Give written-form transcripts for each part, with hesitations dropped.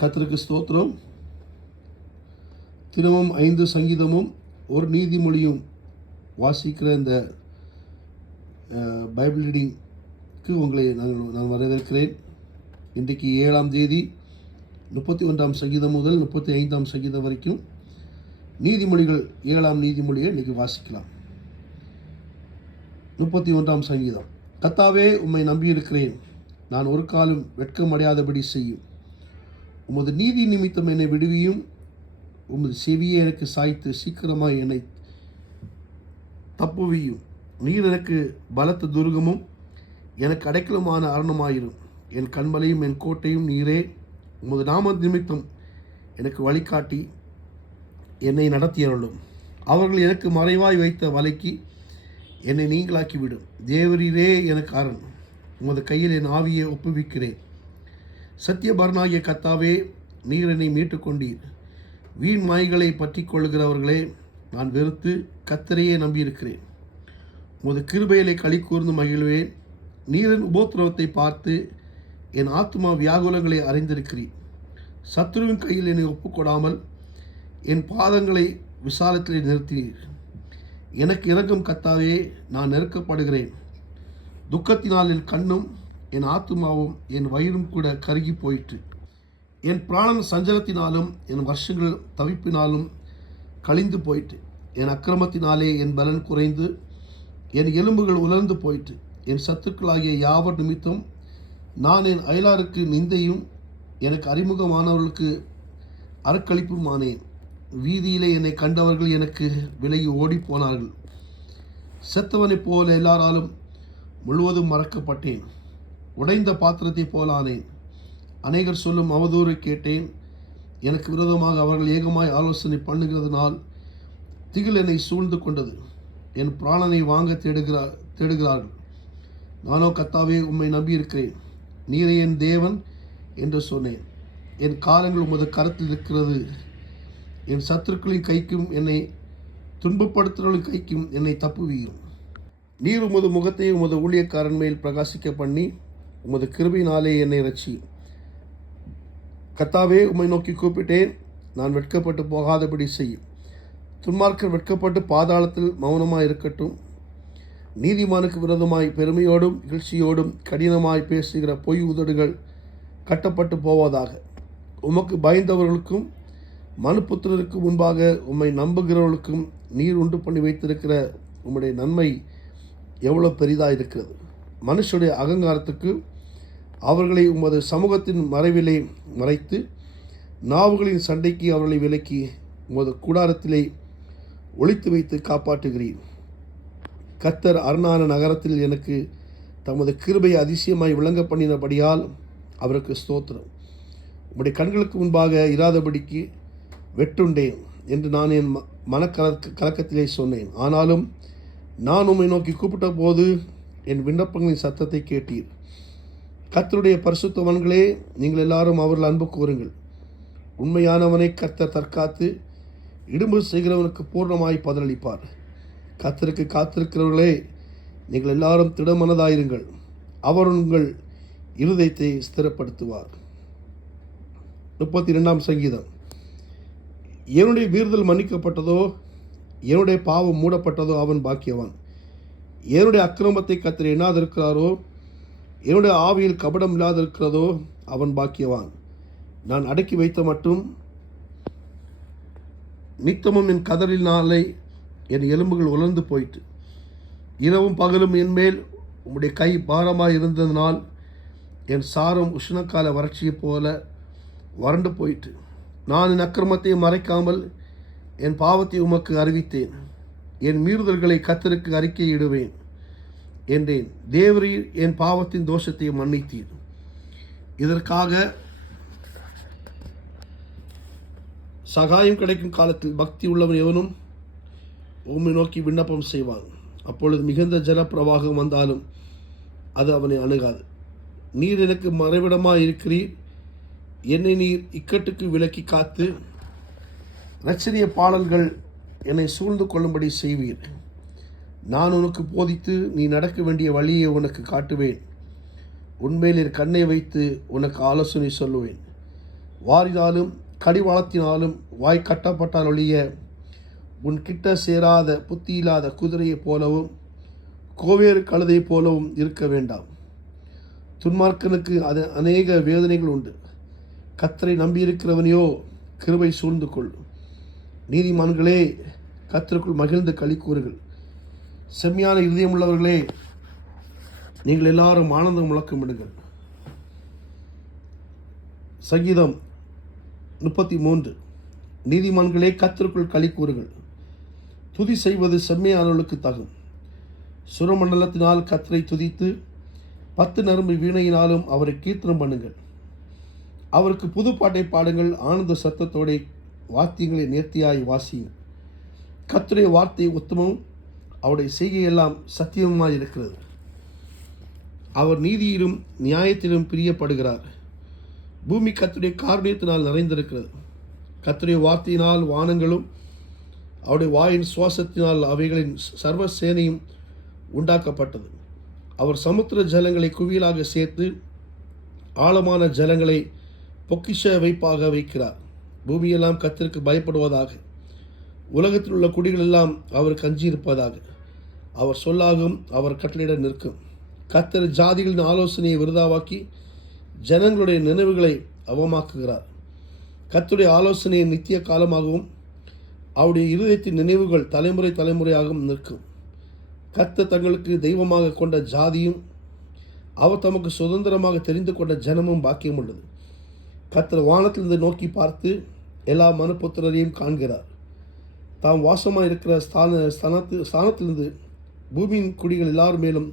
கர்த்தருக்கு ஸ்தோத்திரம். தினமும் 5 சங்கீதமும் ஒரு நீதிமொழியும் வாசிக்கிற இந்த பைபிள் ரீடிங்க்கு உங்களை நான் வரவேற்கிறேன். இன்றைக்கு 7ஆம் தேதி 31ஆம் சங்கீதம் முதல் 35ஆம் சங்கீதம் வரைக்கும் நீதிமொழிகள் 7ஆம் நீதிமொழியை இன்றைக்கி வாசிக்கலாம். 31ஆம் சங்கீதம். கர்த்தாவே, உம்மை நம்பியிருக்கிறேன், நான் ஒரு காலம் வெட்கமடையாதபடி செய்யும். உமது நீதி நிமித்தம் என்னை விடுவியும். உமது செவியை எனக்கு சாய்த்து சீக்கிரமாக என்னை தப்புவியும். நீர் எனக்கு பலத்த துர்கமும் எனக்கு அடைக்கலமான அரணமாயிரும். என் கண்மலையும் என் கோட்டையும் நீரே. உமது நாம நிமித்தம் எனக்கு வழிகாட்டி என்னை நடத்தியருளும். அவர்கள் எனக்கு மறைவாய் வைத்த வலைக்கு என்னை நீங்களாக்கிவிடும். தேவரீரே எனக்கு அரண், உமது கையில் என் ஆவியை ஒப்புவிக்கிறேன். சத்தியபரனாகிய கர்த்தாவே, நீர் என்னை மீட்டுக்கொண்டீர். வீண் மாய்களை பற்றி கொள்கிறவர்களே, நான் வெறுத்து கர்த்தரையே நம்பியிருக்கிறேன். உமது கிருபையிலே களி கூர்ந்து மகிழ்வேன். நீரின் உபோத்திரவத்தை பார்த்து என் ஆத்துமா வியாகுலங்களை அறிந்திருக்கிறீர். சத்ருவின் கையில் என்னை ஒப்புக்கொடாமல் என் பாதங்களை விசாலத்திலே நிறுத்தினீர். எனக்கு இறங்கும் கர்த்தாவே, நான் நெருக்கப்படுகிறேன். துக்கத்தினால் என் கண்ணும் என் ஆத்துமாவும் என் வயிறும் கூட கருகி போயிற்று. என் பிராணன் சஞ்சலத்தினாலும் என் வருஷங்கள் தவிப்பினாலும் கழிந்து போயிற்று. என் அக்கிரமத்தினாலே என் பலன் குறைந்து என் எலும்புகள் உலர்ந்து போயிற்று. என் சத்துக்களாகிய யாவர் நிமித்தம் நான் என் அயலாருக்கு நிந்தையும் எனக்கு அறிமுகமானவர்களுக்கு அறக்களிப்புமானேன். வீதியிலே என்னை கண்டவர்கள் எனக்கு விலகி ஓடிப்போனார்கள். செத்தவனைப் போல எல்லாராலும் முழுவதும் மறக்கப்பட்டேன். உடைந்த பாத்திரத்தை போலானேன். அநேகர் சொல்லும் அவதூறு கேட்டேன். எனக்கு விரோதமாக அவர்கள் ஏகமாய் ஆலோசனை பண்ணுகிறதுனால் திகில் என்னை சூழ்ந்து கொண்டது. என் பிராணனை வாங்க தேடுகிறார்கள். நானோ கர்த்தாவே, உம்மை நம்பியிருக்கிறேன். நீரே என் தேவன் என்று சொன்னேன். என் காலங்கள் உமது கரத்தில் இருக்கிறது. என் சத்துருக்களின் கைக்கும் என்னை துன்பப்படுத்துகிறவர்களின் கைக்கும் என்னை தப்புவியும். நீர் உமது முகத்தை உமது ஊழியக்காரன் மேல் பிரகாசிக்க பண்ணி உமது கிருபையினாலே என்னை ரட்சி. கர்த்தாவே, உம்மை நோக்கி கூப்பிட்டேன், நான் வெட்கப்பட்டு போகாதபடி செய்யும். துன்மார்க்கர் வெட்கப்பட்டு பாதாளத்தில் மௌனமாய் இருக்கட்டும். நீதிமானுக்கு விரோதமாய் பெருமையோடும் இகழ்ச்சியோடும் கடினமாய் பேசுகிற பொய் உதடுகள் கட்டப்பட்டு போவதாக. உமக்கு பயந்தவர்களுக்கும் மனுபுத்திரருக்கு முன்பாக உம்மை நம்புகிறவர்களுக்கும் நீர் உண்டு பண்ணி வைத்திருக்கிற உம்முடைய நன்மை எவ்வளோ பெரிதாக இருக்கிறது. மனுஷனுடைய அகங்காரத்துக்கு அவர்களை உமது சமூகத்தின் மறைவிலே மறைத்து நாவுகளின் சண்டைக்கு அவர்களை விலக்கி உமது கூடாரத்திலே ஒளித்து வைத்து காப்பாற்றுகிறீர். கர்த்தர் அரணான நகரத்தில் எனக்கு தமது கிருபையை அதிசயமாய் விளங்க பண்ணினபடியால் அவருக்கு ஸ்தோத்திரம். உம்முடைய கண்களுக்கு முன்பாக இராதபடிக்கு வெட்டுண்டேன் என்று நான் என் கலக்கத்திலே சொன்னேன். ஆனாலும் நான் உம்மை நோக்கி கூப்பிட்ட போது என் விண்ணப்பங்களின் சத்தத்தை கேட்டீர். கர்த்தருடைய பரிசுத்தவான்களே, நீங்கள் எல்லாரும் அவர்கள் அன்பு கூறுங்கள். உண்மையானவனை கர்த்தர் தற்காத்து இடும்பு செய்கிறவனுக்கு பூர்ணமாய் பதிலளிப்பார். கர்த்தருக்கு காத்திருக்கிறவர்களே, நீங்கள் எல்லாரும் திடமனதாயிருங்கள். அவர் உங்கள் இருதயத்தை ஸ்திரப்படுத்துவார். 32ஆம் சங்கீதம். என்னுடைய மீறுதல் மன்னிக்கப்பட்டதோ, என்னுடைய பாவம் மூடப்பட்டதோ அவன் பாக்கியவான். என்னுடைய அக்கிரமத்தை கர்த்தர் எண்ணாதிருக்கிறாரோ, என்னுடைய ஆவியில் கபடம் இல்லாதிருக்கிறதோ அவன் பாக்கியவான். நான் அடக்கி வைத்த மட்டும் நித்தமும் என் கதறினாலே என் எலும்புகள் உலர்ந்து போயிற்று. இரவும் பகலும் என்மேல் உம்முடைய கை பாரமாக இருந்ததினால் என் சாரம் உஷ்ணக்கால வறட்சியைப் போல வறண்டு போயிற்று. நான் என் அக்கிரமத்தை மறைக்காமல் என் பாவத்தை உமக்கு அறிவித்தேன். என் மீறுதல்களை கர்த்தருக்கு அறிக்கையிடுவேன் என்றேன். தேவரீர் என் பாவத்தின் தோஷத்தை மன்னித்தீர். இதற்காக சகாயம் கிடைக்கும் காலத்தில் பக்தி உள்ளவன் எவனும் உம்மை நோக்கி விண்ணப்பம் செய்வான். அப்பொழுது மிகுந்த ஜலப்பிரவாகம் வந்தாலும் அது அவனை அணுகாது. நீர் எனக்கு மறைவிடமாக இருக்கிறீர். என்னை நீர் இக்கட்டுக்கு விலக்கி காத்து இரட்சணிய பாடல்கள் என்னை சூழ்ந்து கொள்ளும்படி செய்வீர். நான் உனக்கு போதித்து நீ நடக்க வேண்டிய வழியை உனக்கு காட்டுவேன். உன்மேல் என் கண்ணை வைத்து உனக்கு ஆலோசனை சொல்லுவேன். வாரினாலும் கடிவாளத்தினாலும் வாய் கட்டப்பட்டால் ஒழிய உன் கிட்ட சேராத புத்தியில்லாத குதிரையைப் போலவும் கோவேறு கழுதையைப் போலவும் இருக்க வேண்டாம். துன்மார்க்கனுக்கு அது அநேக வேதனைகள் உண்டு. கர்த்தரை நம்பியிருக்கிறவனையோ கிருபை சூழ்ந்து கொள். நீதிமான்களே, கர்த்தருக்குள் மகிழ்ந்து களி கூறுங்கள். செம்மையான இதயமுள்ளவர்களே, நீங்கள் எல்லாரும் ஆனந்தம் முழக்கமிடுங்கள். சங்கீதம் 33. நீதிமான்களே, கர்த்தருக்குள் களி கூறுங்கள். துதி செய்வது செம்மையானவர்களுக்கு தகும். சுரமண்டலத்தினால் கர்த்தரை துதித்து 10 நரம்பு வீணையினாலும் அவரை கீர்த்தனம் பண்ணுங்கள். அவருக்கு புது பாட்டை பாடுங்கள். ஆனந்த சத்தத்தோட வாத்தியங்களை நேர்த்தியாய் வாசியுங்கள். கர்த்தருடைய வார்த்தை உத்தமம், அவருடைய செய்கையெல்லாம் சத்தியமாய் இருக்கிறது. அவர் நீதியிலும் நியாயத்திலும் பிரியப்படுகிறார். பூமி கர்த்தருடைய காருண்யத்தினால் நிறைந்திருக்கிறது. கர்த்தருடைய வார்த்தையினால் வானங்களும் அவருடைய வாயின் சுவாசத்தினால் அவைகளின் சர்வ சேனையும் உண்டாக்கப்பட்டது. அவர் சமுத்திர ஜலங்களை குவியலாக சேர்த்து ஆழமான ஜலங்களை பொக்கிஷ வைப்பாக வைக்கிறார். பூமியெல்லாம் கர்த்தருக்கு பயப்படுவதாக. உலகத்தில் உள்ள குடிகள் எல்லாம் அவருக்கு அஞ்சியிருப்பதாக. அவர் சொல்லாகும், அவர் கட்டளையிட நிற்கும். கர்த்தர் ஜாதிகளின் ஆலோசனையை விருதாவாக்கி ஜனங்களுடைய நினைவுகளை அவமாக்குகிறார். கர்த்தருடைய ஆலோசனையை நித்திய காலமாகவும் அவருடைய இருதயத்தின் நினைவுகள் தலைமுறை தலைமுறையாகவும் நிற்கும். கர்த்தர் தங்களுக்கு தெய்வமாக கொண்ட ஜாதியும் அவர் தமக்கு சுதந்திரமாக தெரிந்து கொண்ட ஜனமும் பாக்கியம் உள்ளது. கர்த்தர் வானத்திலிருந்து நோக்கி பார்த்து எல்லா மனுபுத்திரரையும் காண்கிறார். தாம் வாசமாக இருக்கிற ஸ்தானத்திலிருந்து பூமியின் குடிகள் எல்லார் மேலும்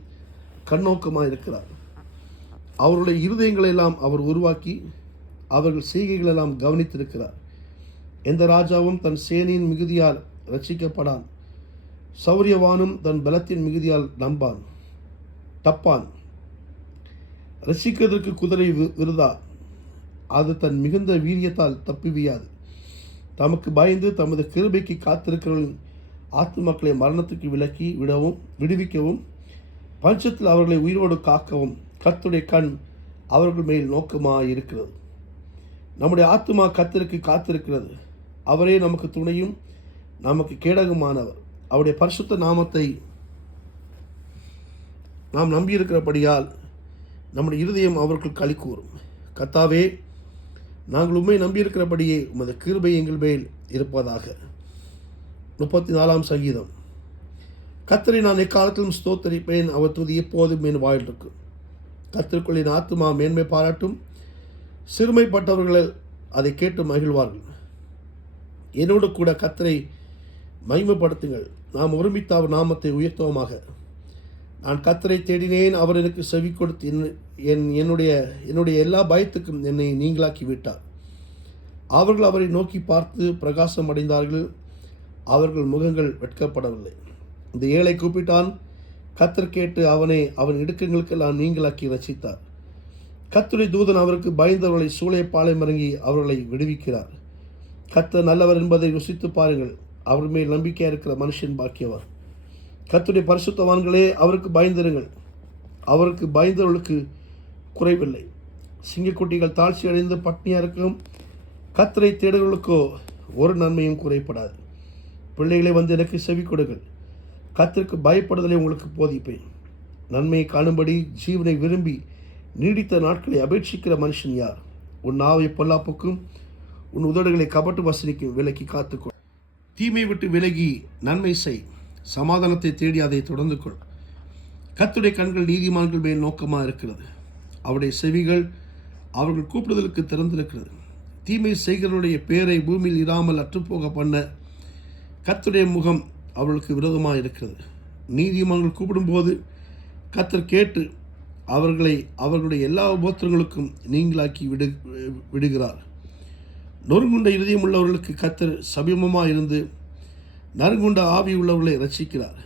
கண்ணோக்கமாக இருக்கிறார். அவருடைய இருதயங்களெல்லாம் அவர் உருவாக்கி அவர்கள் செய்கைகளெல்லாம் கவனித்திருக்கிறார். எந்த ராஜாவும் தன் சேனையின் மிகுதியால் ரட்சிக்கப்படான். சௌரியவானும் தன் பலத்தின் மிகுதியால் தப்பான். ரட்சிக்கிறதற்கு குதிரை விருதா, அது தன் மிகுந்த வீரியத்தால் தப்பிவியாது. தமக்கு பயந்து தமது கிருபைக்கு காத்திருக்கிறவர்களின் ஆத்துமக்களை மரணத்துக்கு விடுவிக்கவும் பஞ்சத்தில் அவர்களை உயிரோடு காக்கவும் கர்த்தருடைய கண் அவர்கள் மேல் நோக்கமாக நம்முடைய ஆத்துமா கர்த்தருக்கு காத்திருக்கிறது. அவரே நமக்கு துணையும் நமக்கு கேடகமானவர். அவருடைய பரிசுத்த நாமத்தை நாம் நம்பியிருக்கிறபடியால் நம்முடைய இருதயம் அவர்கள் களி கூறும். கர்த்தாவே, நாங்கள் உம்மை நம்பியிருக்கிறபடியே உமது கிருபை எங்கள் மேல் இருப்பதாக. 34 சங்கீதம். கர்த்தரை நான் எக்காலத்திலும் ஸ்தோத்தரிப்பேன். அவர் துதி எப்போதும் என் வாயில் இருக்கும். கர்த்தருக்குள் என் ஆத்துமா மேன்மை பாராட்டும். சிறுமைப்பட்டவர்கள் அதை கேட்டு மகிழ்வார்கள். என்னோடு கூட கர்த்தரை மகிமைப்படுத்துங்கள். நாம் ஒருமித்த அவர் நாமத்தை உயர்த்துவோமாக. நான் கர்த்தரை தேடினேன், அவர் எனக்கு செவி கொடுத்து என்னுடைய எல்லா பயத்துக்கும் என்னை நீங்களாக்கி விட்டார். அவர்கள் அவரை நோக்கி பார்த்து பிரகாசம் அடைந்தார்கள். அவர்கள் முகங்கள் வெட்கப்படவில்லை. இந்த ஏழை கூப்பிட்டான். கர்த்தர் கேட்டு அவன் இடுக்கங்களுக்கெல்லாம் நீங்களாக்கி ரசித்தார். கர்த்தருடைய தூதன் அவருக்கு பயந்தவர்களை சூளை பாளையம் இறங்கி அவர்களை விடுவிக்கிறார். கர்த்தர் நல்லவர் என்பதை ருசித்து பாருங்கள். அவர் மேல் நம்பிக்கையாக இருக்கிற மனுஷன் பாக்கியவர். கர்த்தருடைய பரிசுத்தவான்களே, அவருக்கு பயந்திருங்கள். அவருக்கு பயந்தவர்களுக்கு குறைவில்லை. சிங்கக்குட்டிகள் தாழ்ச்சி அடைந்து பட்னியாக இருக்கும். கர்த்தரை தேடுகளுக்கோ ஒரு நன்மையும் குறைப்படாது. பிள்ளைகளை வந்து எனக்கு செவி கொடுங்கள். கர்த்தருக்கு பயப்படுதலை உங்களுக்கு போதிப்பேன். நன்மையை காணும்படி ஜீவனை விரும்பி நீடித்த நாட்களை அபேட்சிக்கிற மனுஷன் யார்? உன் நாவை பொல்லாப்புக்கும் உன் உதடுகளை கபட்டு வசனிக்கும் விலக்கி காத்துக்கொள். தீமை விட்டு விலகி நன்மை செய். சமாதானத்தை தேடி அதை தொடர்ந்து கொள். கர்த்தருடைய கண்கள் நீதிமான்கள் மேல் நோக்கமாக இருக்கிறது. அவருடைய செவிகள் அவர்கள் கூப்பிடுதலுக்கு திறந்திருக்கிறது. தீமை செய்கிறவருடைய பேரை பூமியில் இராமல் அற்றுப்போக பண்ண கர்த்தருடைய முகம் அவர்களுக்கு விரோதமாக இருக்கிறது. நீதிமான்கள் கூப்பிடும்போது கர்த்தர் கேட்டு அவர்களுடைய எல்லா உபத்திரங்களுக்கும் நீங்களாக்கி விடுகிறார். நொறுங்குண்ட இதயம் உள்ளவர்களுக்கு கர்த்தர் சமீபமாக இருந்து நறுங்குண்ட ஆவி உள்ளவர்களை ரட்சிக்கிறார்.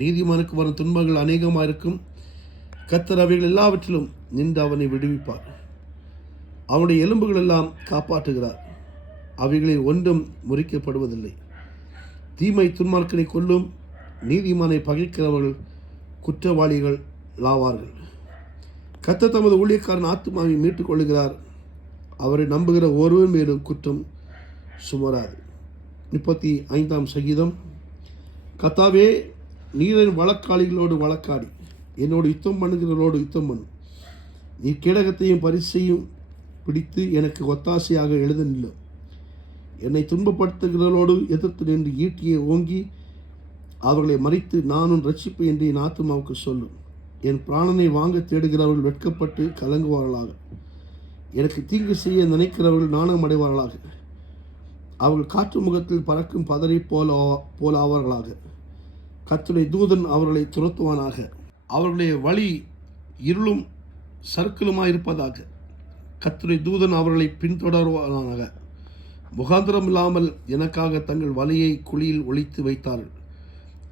நீதிமானுக்கு வரும் துன்பங்கள் அநேகமாக இருக்கும். கர்த்தர் அவைகள் எல்லாவற்றிலும் நின்று அவனை விடுவிப்பார். அவனுடைய எலும்புகள் எல்லாம் காப்பாற்றுகிறார். அவைகளில் ஒன்றும் முறிக்கப்படுவதில்லை. தீமை துன்மார்க்கனை கொல்லும். நீதிமானை பகைக்கிறவர்கள் குற்றவாளிகள் லாவார்கள். கர்த்தர் தமது ஊழியக்காரன் ஆத்துமாவை மீட்டுக் கொள்ளுகிறார். அவரை நம்புகிற ஒருவன் மேலும் குற்றம் சுமராது. 35ஆம் சங்கீதம். கர்த்தாவே, நீர் என் வழக்காளிகளோடு வழக்காடி என்னோடு யுத்தம் பண்ணுகிறவர்களோடு யுத்தம் பண்ணு. நீ கேடகத்தையும் பரிசையும் பிடித்து எனக்கு ஒத்தாசையாக எழுத நில்லும். என்னை துன்பப்படுத்துகிறவர்களோடு எதிர்த்து நின்று ஈட்டியை ஓங்கி அவர்களை மறித்து நானும் ரட்சிப்பு என்று என் ஆத்துமாவுக்கு சொல்லும். என் பிராணனை வாங்க தேடுகிறவர்கள் வெட்கப்பட்டு கலங்குவார்களாக. எனக்கு தீங்கு செய்ய நினைக்கிறவர்கள் நாணம் அடைவார்களாக. அவர்கள் காற்று முகத்தில் பறக்கும் பதரை போல ஆவார்களாக. கர்த்தருடைய தூதன் அவர்களை துரத்துவானாக. அவர்களுடைய வழி இருளும் சறுக்கலுமாயிருப்பதாக. கர்த்தருடைய தூதன் அவர்களை பின்தொடர்வானாக. முகாந்திரம் இல்லாமல் எனக்காக தங்கள் வலையை குழியில் ஒளித்து வைத்தார்கள்.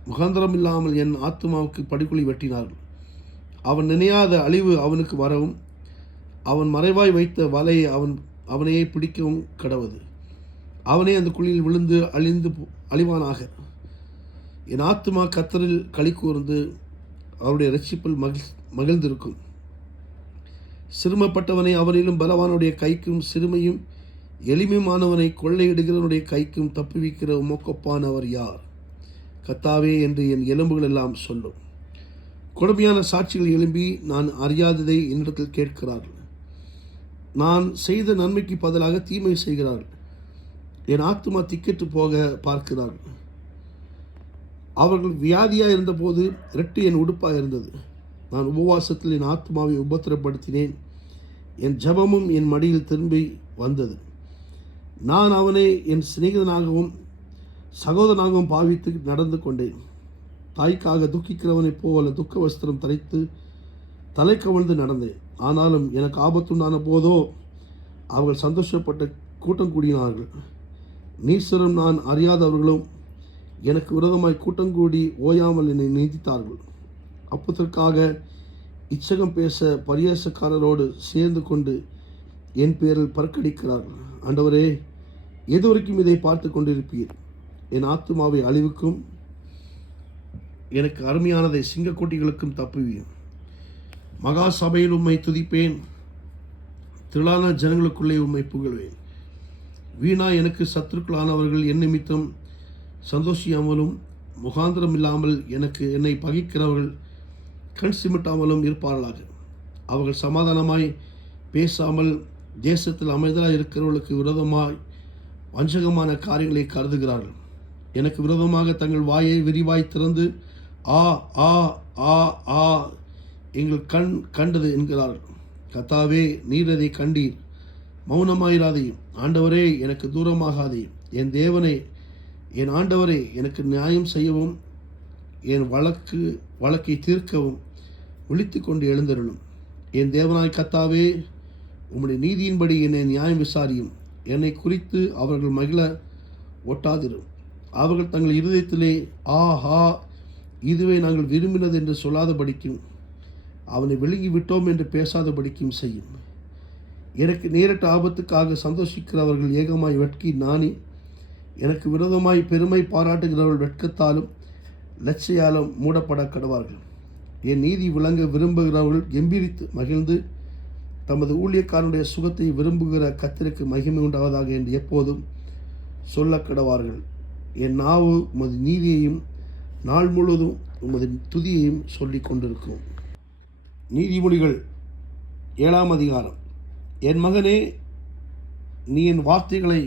முகாந்திரம் இல்லாமல் என் ஆத்துமாவுக்கு படுகுழி வெட்டினார்கள். அவன் நினையாத அழிவு அவனுக்கு வரவும் அவன் மறைவாய் வைத்த வலையை அவனையே பிடிக்கவும் கடவது. அவனே அந்த குழியில் விழுந்து அழிவானாக. என் ஆத்துமா கர்த்தரில் களி கூர்ந்து அவருடைய இரட்சிப்பில் மகிழ்ந்திருக்கும். சிறுமப்பட்டவனை அவனிலும் பலவானுடைய கைக்கும் சிறுமையும் எளிமையுமானவனை கொள்ளையிடுகிறவனுடைய கைக்கும் தப்புவிக்கிற உமக்கொப்பானவர் யார்? கர்த்தாவே என்று என் எலும்புகள் எல்லாம் சொல்லும். கொடுமையான சாட்சிகள் எழும்பி நான் அறியாததை என்னிடத்தில் கேட்கிறார்கள். நான் செய்த நன்மைக்கு பதிலாக தீமை செய்கிறார்கள். என் ஆத்துமா திக்கெட்டு போக பார்க்கிறார்கள். அவர்கள் வியாதியாக இருந்தபோது இரட்டு என் உடுப்பாக இருந்தது. நான் உபவாசத்தில் என் ஆத்மாவை உபத்திரப்படுத்தினேன். என் ஜபமும் என் மடியில் திரும்பி வந்தது. நான் அவனை என் சிநேகிதனாகவும் சகோதரனாகவும் பாவித்து நடந்து கொண்டேன். தாய்க்காக துக்கிக்கிறவனைப் போல துக்க வஸ்திரம் தரித்து தலை கவிழ்ந்து நடந்தேன். ஆனாலும் எனக்கு ஆபத்துண்டான போதோ அவர்கள் சந்தோஷப்பட்ட கூட்டம் கூடினார்கள். நீசரும் நான் அறியாதவர்களும் எனக்கு விரோதமாய் கூட்டம் கூடி ஓயாமல் என்னை நீதித்தார்கள். அப்பத்திற்காக இச்சகம் பேச பரியாசக்காரரோடு சேர்ந்து கொண்டு என் பேரில் பறக்கடிக்கிறார்கள். ஆண்டவரே, எதுவரைக்கும் இதை பார்த்து கொண்டிருப்பீர்? என் ஆத்துமாவை அழிவுக்கும் எனக்கு அருமையானதை சிங்கக்கோட்டிகளுக்கும் தப்புவியும். மகா சபையில் உம்மை துதிப்பேன். திரளான ஜனங்களுக்குள்ளே உம்மை புகழ்வேன். வீணா எனக்கு சத்துருக்களானவர்கள் என் நிமித்தம் சந்தோஷியாமலும் முகாந்திரம் இல்லாமல் என்னை பகைக்கிறவர்கள் கண் சிமிட்டாமலும் இருப்பார்களாக. அவர்கள் சமாதானமாய் பேசாமல் தேசத்தில் அமைதலாக இருக்கிறவர்களுக்கு விரோதமாய் வஞ்சகமான காரியங்களை கருதுகிறார்கள். எனக்கு விரோதமாக தங்கள் வாயை விரிவாய் திறந்து ஆ ஆ ஆ ஆ எங்கள் கண்டது என்கிறார்கள். கர்த்தாவே, நீர் அதை கண்டீர். மௌனமாயிராதையும். ஆண்டவரே, எனக்கு தூரமாகாதையும். என் தேவனே, என் ஆண்டவரே, எனக்கு நியாயம் செய்யவும் என் வழக்கை தீர்க்கவும் விழித்து கொண்டு எழுந்தருளும். என் தேவனாய் கர்த்தாவே, உம்முடைய நீதியின்படி என்னை நியாயம் விசாரியும். என்னை குறித்து அவர்கள் மகிழ ஒட்டாதிரும். அவர்கள் தங்கள் இருதயத்திலே ஆஹா, இதுவே நாங்கள் விரும்பினது என்று சொல்லாதபடிக்கும் அவனை விழுங்கி விட்டோம் என்று பேசாதபடிக்கும் செய்யும். எனக்கு நேரிட்ட ஆபத்துக்காக சந்தோஷிக்கிறவர்கள் ஏகமாய் வெட்கி நாணி எனக்கு விரோதமாய் பெருமை பாராட்டுகிறவர்கள் வெட்கத்தாலும் லட்சையாலும் மூடப்பட கடவார்கள். என் நீதி விளங்க விரும்புகிறவர்கள் கம்பீரித்து மகிழ்ந்து தமது ஊழியக்காரனுடைய சுகத்தை விரும்புகிற கர்த்தருக்கு மகிமை உண்டாவதாக என்று எப்போதும் சொல்ல கடவார்கள். என் நாவு உமது நீதியையும் நாள் முழுவதும் உமது துதியையும் சொல்லி கொண்டிருக்கும். நீதிமொழிகள் 7ஆம் அதிகாரம். என் மகனே, நீ என் வார்த்தைகளை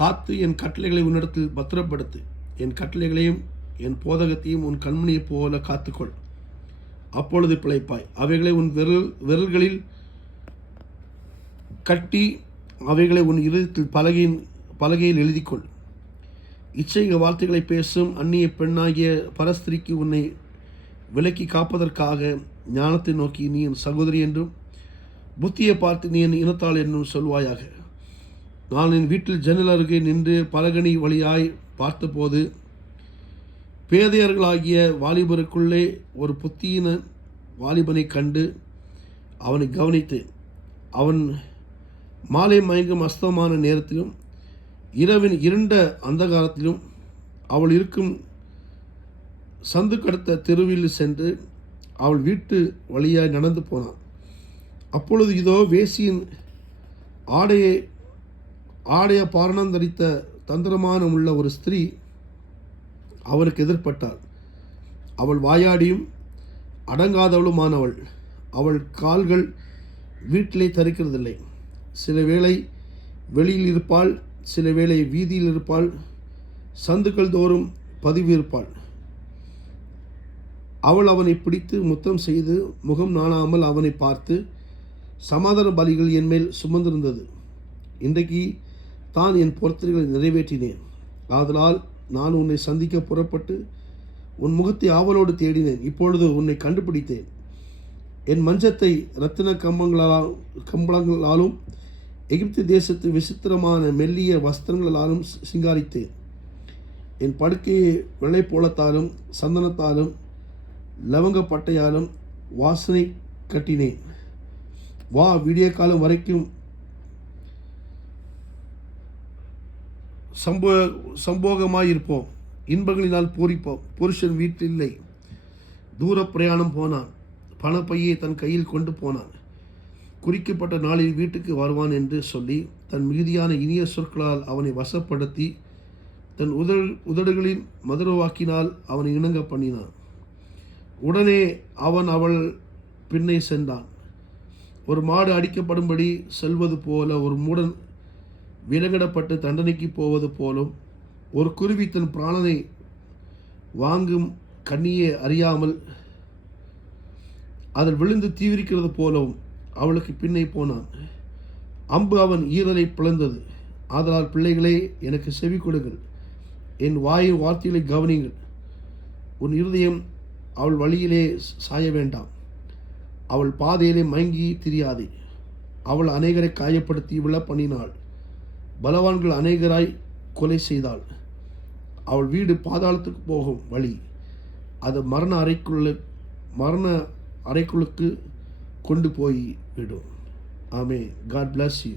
காத்து என் கட்டளைகளை உன்னிடத்தில் பத்திரப்படுத்து. என் கட்டளைகளையும் என் போதகத்தையும் உன் கண்மணியைப் போல காத்துக்கொள். அப்பொழுது பிழைப்பாய். அவைகளை உன் விரல்களில் கட்டி அவைகளை உன் இதயத்தில் பலகையில் எழுதிக்கொள். இச்சைக வார்த்தைகளை பேசும் அந்நிய பெண்ணாகிய பரஸ்திரிக்கு உன்னை விலக்கி காப்பதற்காக ஞானத்தை நோக்கி நீ என் சகோதரி என்றும் புத்தியை பார்த்து நீ என் இனத்தாள் என்றும் சொல்வாயாக. நான் என் வீட்டில் ஜன்னல் அருகே நின்று பலகனி வழியாய் பார்த்தபோது பேதையர்களாகிய வாலிபருக்குள்ளே ஒரு புத்தியின வாலிபனை கண்டு அவனை கவனித்தேன். அவன் மாலை மயங்கும் அஸ்தமான நேரத்திலும் இரவின் இருண்ட அந்தகாரத்திலும் அவள் இருக்கும் சந்து கடத்த தெருவில் சென்று அவள் வீட்டு வழியாய் நடந்து போனான். அப்பொழுது இதோ வேசியின் ஆடைய பாரணம் தரித்த தந்திரமான உள்ள ஒரு ஸ்திரீ அவனுக்கு எதிர்பட்டாள். அவள் வாயாடியும் அடங்காதவளுமானவள். அவள் கால்கள் வீட்டிலே தரிக்கிறதில்லை. சில வேளை வெளியில் இருப்பாள், சில வேளை வீதியில் இருப்பாள், சந்துக்கள் தோறும் பதிவு இருப்பாள். அவள் அவனை பிடித்து முத்தம் செய்து முகம் நாணாமல் அவனை பார்த்து, சமாதான பலிகள் என் மேல் சுமந்திருந்தது. இன்றைக்கு தான் என் பொருத்தனைகளை நிறைவேற்றினேன். ஆதலால் நான் உன்னை சந்திக்க புறப்பட்டு உன் முகத்தை ஆவலோடு தேடினேன். இப்பொழுது உன்னை கண்டுபிடித்தேன். என் மஞ்சத்தை இரத்தின கம்பளங்களாலும் எகிப்து தேசத்து விசித்திரமான மெல்லிய வஸ்திரங்களாலும் சிங்காரித்தேன். என் படுக்கையை வெள்ளைப்போளத்தாலும் சந்தனத்தாலும் லவங்கப்பட்டையாலும் வாசனை கட்டினேன். வா, விடிய காலம் வரைக்கும் சம்போகமாயிருப்போம், இன்பங்களினால் பூரிப்போம். புருஷன் வீட்டில் இல்லை, தூர பிரயாணம் போனான், பணப்பையை தன் கையில் கொண்டு போனான். குறிக்கப்பட்ட நாளில் வீட்டுக்கு வருவான் என்று சொல்லி தன் மிகுதியான இனிய சொற்களால் அவனை வசப்படுத்தி தன் உதடுகளின் மதுரவாக்கினால் அவனை இணங்க பண்ணினான். உடனே அவன் அவள் பின்னே சென்றான். ஒரு மாடு அடிக்கப்படும்படி செல்வது போல, ஒரு மூடன் விலங்கிடப்பட்டு தண்டனைக்கு போவது போலும், ஒரு குருவி தன் பிராணனை வாங்கும் கண்ணியை அறியாமல் அதில் விழுந்து தீவிரிக்கிறது போலவும் அவளுக்கு பின்னே போனான். அம்பு அவன் ஈரலை பிளந்தது. ஆதலால் பிள்ளைகளே, எனக்கு செவி கொடுங்கள், என் வாயின் வார்த்தைகளை கவனிங்கள். உன் இருதயம் அவள் வழியிலே சாய வேண்டாம், அவள் பாதையிலே மயங்கி திரியாதே. அவள் அநேகரை காயப்படுத்தி விழ பண்ணினாள், பலவான்கள் அநேகராய் கொலை செய்தாள். அவள் வீடு பாதாளத்துக்கு போகும் வழி, அது மரண அறைக்குள்ளுக்கு கொண்டு போய் விடும். ஆமென். God bless you.